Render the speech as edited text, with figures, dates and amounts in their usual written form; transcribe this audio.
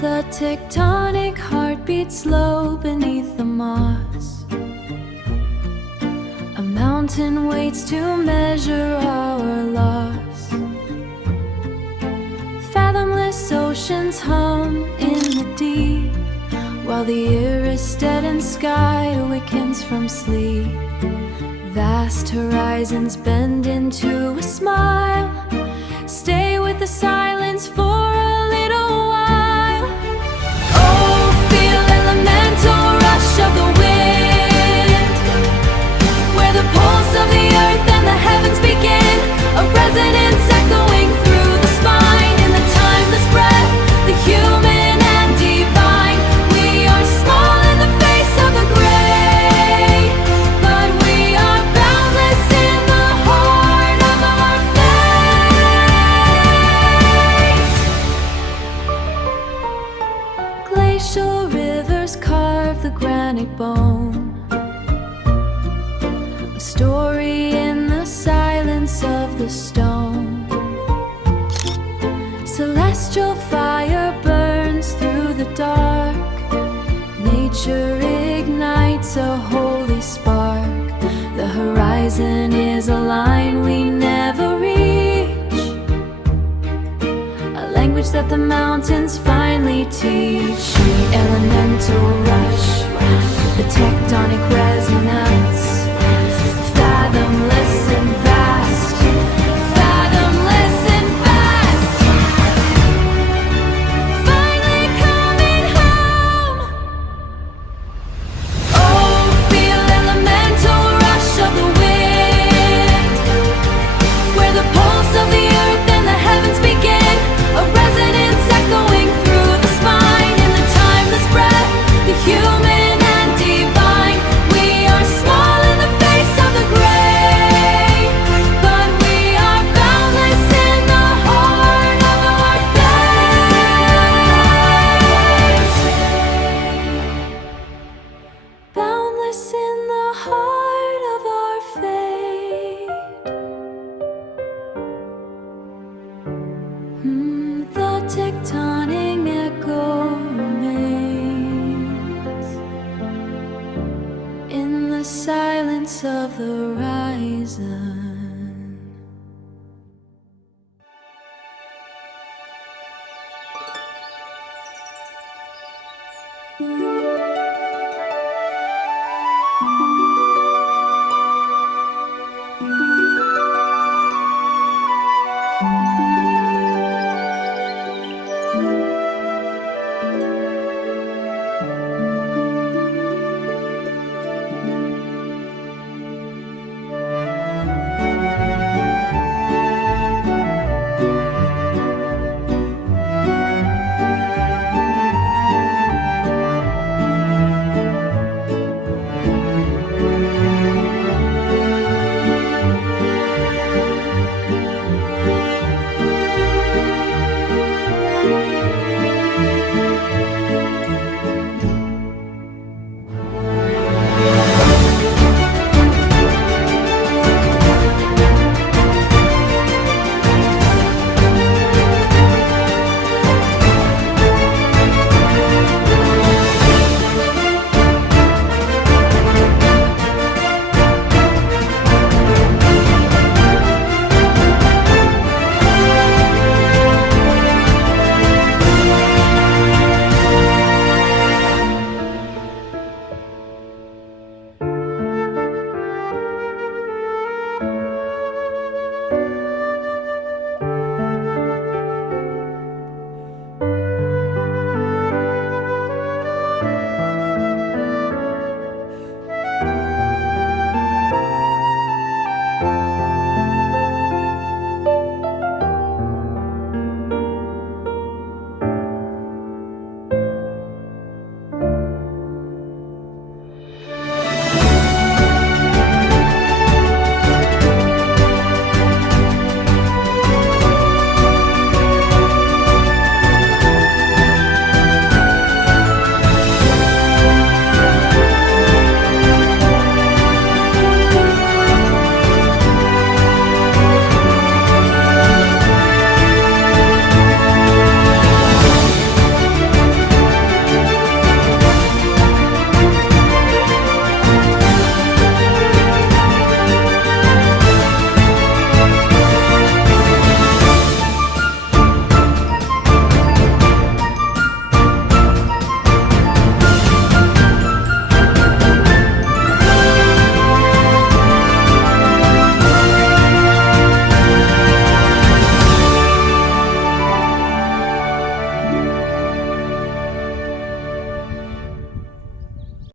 The tectonic heartbeat slow beneath the moss. A mountain waits to measure our loss. Fathomless oceans hum in the deep, while the iris-deadened sky awakens from sleep. Vast horizons bend into a smile. Stay with the silence for a little while. Oh, feel elemental rush of the wind, where the pulse of the earth and the heavens begin. A resonance echoing through the spine. In the timeless breath, the human and divine. We are small in the face of the great, but we are boundless in the heart of our fate. Glacial rivers carve the granite bone. A story in the silence of the stone. Celestial fire burns through the dark. Nature ignites a holy spark. The horizon is a line we never reach, a language that the mountains finally teach. The elemental rush, the tectonic resonance. Fathomless and vast, fathomless and vast. Finally coming home. Oh, feel elemental rush of the wind, where the pulse of the earth and the heavens begin. A resonance echoing through the spine. In the timeless breath, the human and divine. We are small in the face of the great, but we are boundless in the heart of our fate. Boundless in the heart of our fate. The tectonic echo remains in the silence of the horizon.